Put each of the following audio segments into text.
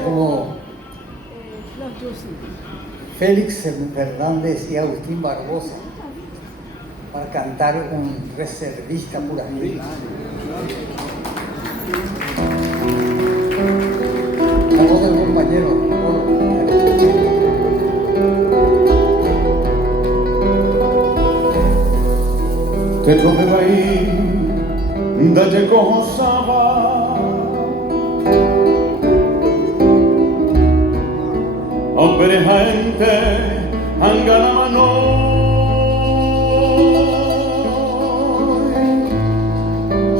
Como Félix Fernández y Agustín Barbosa para cantar un reservista pura vida. La voz del compañero. Te doveva da je cosa opere gente angana noi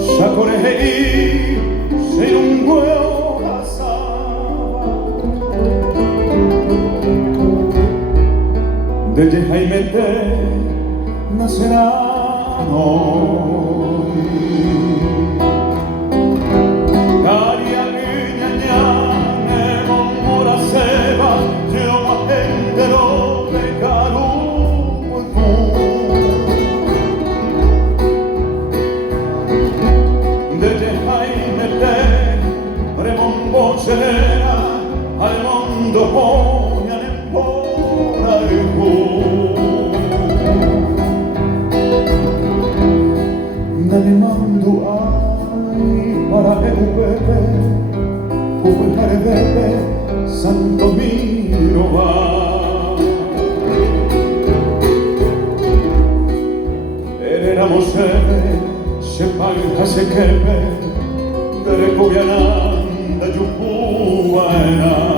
shakore hei sei un gueo asaba de jaimete nacerá noi caria niña ñane mora seba yo entero de caru de jaime te remombo serena al mondo poñan en pora y nani mandu ai para el bebé ujar bebé santo miro va éramos se paga se queme de cuyananda yupuana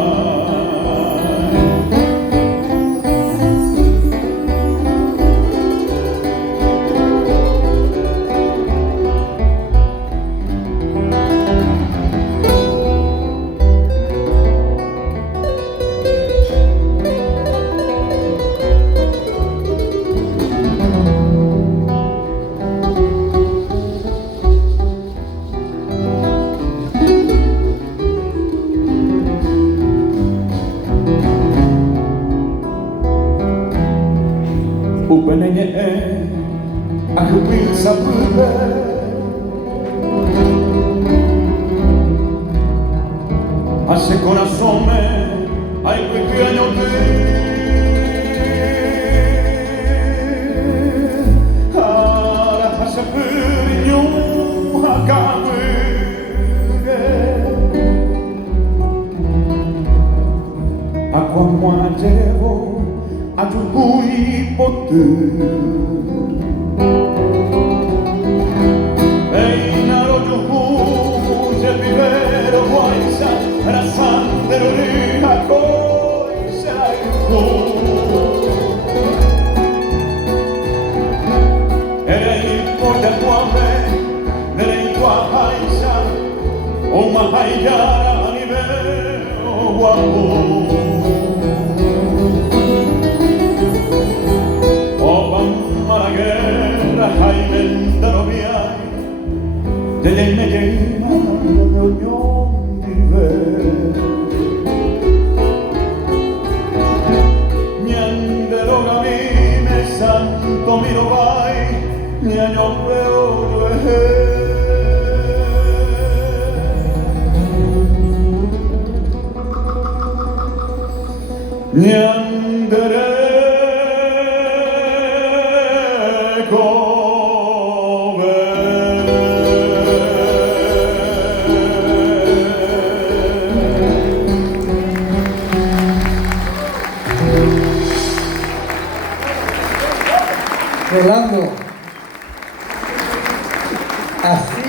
upenenye akupil sapube hace corazón me hay pequeño de ahora hace piño acabe a cuando llevo a tu muy pote Einaro tu huye vivero guaisa rasandero riha coisa erei poja tuame nerei guaisa o mahayara aniveo guapo Jaime Daroviai delle medina l'union d'hiver niente rogamine santo miro vai niente veo niente Rolando, así